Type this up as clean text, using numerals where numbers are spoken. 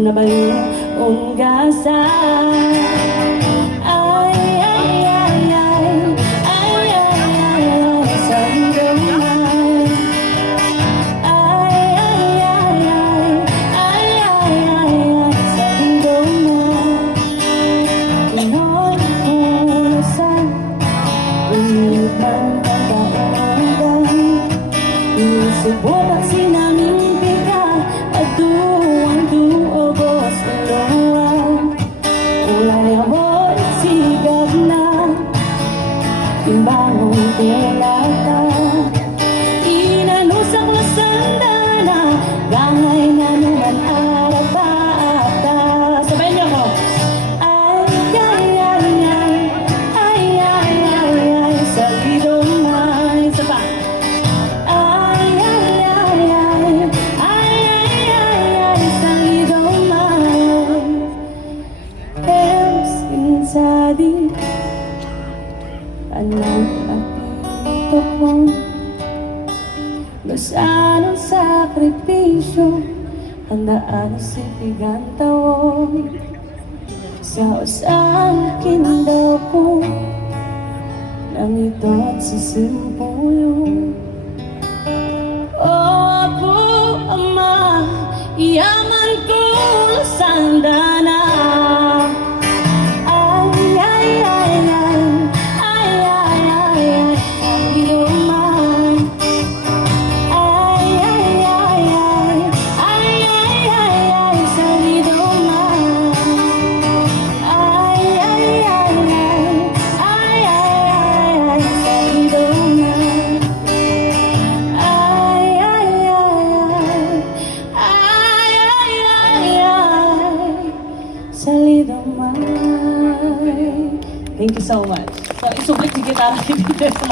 na ba yung unggasan? Ay, ay, ay, ay, ay, ay, ay, ay, sa hidomay. Ay, ay, ay, ay, ay, ay, ay, ay, sa hidomay. Pinoy kulasan, umilit man ang taong-taong. Inusubukan sinaming pika at duwang-duo bosuluan. Kulay amoy sigab na timbangong tilata. Inanusak na sandana, gangay na naman arata-ata. Sabayin niyo ako. Ay, ay, ay, ay, ay, ay, ay, ay, sa hidomay. Isa pa. Ay, ay, ay, ay, ay, ay, ay, ay, sa hidomay. Eros insadi, anong apito ko? Lusaan ang sakripisyo, handaan ang sipigan tawon. Sa usakin daw ko, nang ito at sisimpulong. O Apo, Ama, iyaman ko sandana. Ay, ay, ay, ay, ay, ay, ay, ay, sa hidomay. Ay, ay, ay, ay, ay, ay, ay, ay, sa hidomay. Ay, ay, ay, ay, ay, ay, ay, ay, sa hidomay. Ay, ay, ay, ay, ay, sa hidomay. Thank you so much. So, isublik si gitara dito.